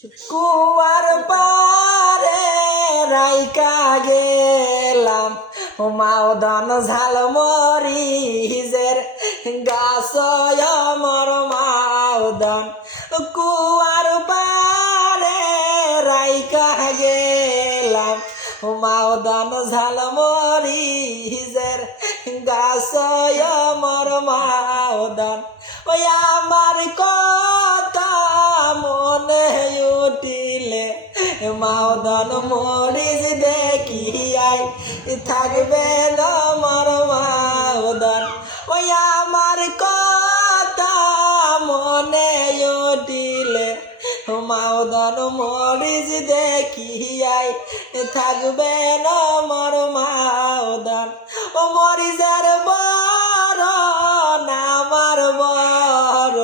কুয়ার পারে রাইকা গেলাম মাওদান ঝালমরিজের গাছ আমার মাওদান কুয়ার পারে রাইকা গেলাম মাওদান ঝালমরিজের গাছ আমার মাওদান ওই আমার কথা মনে উঠিলে মাওদান মরিচ দেখিয়াই থাকবে আমার মাওদান ওই আমার কথা মনে উঠিলে মাওদান মরিচ দেখিয়াই থাকবে আমার মাওদান ও মরিচের বড় আমার বড়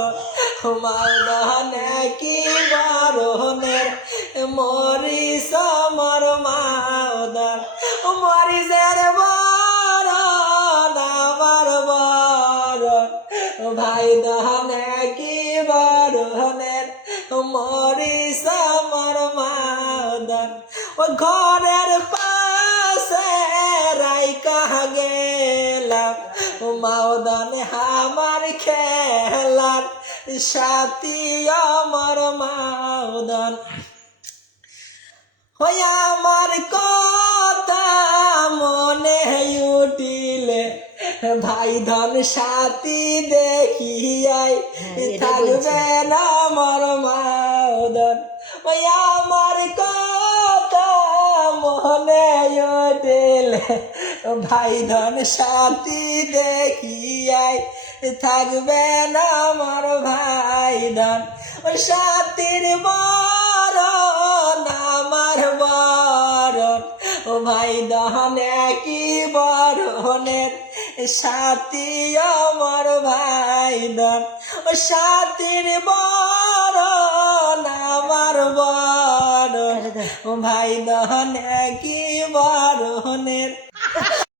মাওদান কি বরণের মরিচ আমার মাওদান মরিচের বড় আমার বড় ভাই দান কি বরণের মরিচ আমার মাওদান ও ঘরের পাশে রাইকা গেলাম মাওদান আমার খেলার সাথী আমার মাওদান ওই আমার কথা মনে উঠিলে ভাই ধন সাথী দেখিয়াই থাকবে না আমার মাওদান ওই আমার কথা মনে উঠিলে ভাই ধন সাথী দেখিয়াই থাকবে না আমার ভাই ধন ও সাথীর বরণ আমার বরণ ও ভাই ধন কি বরণের সাথী আমার ভাই ধন ও সাথীর বরণ আমার বরণ ও ভাই ধন কি বরণের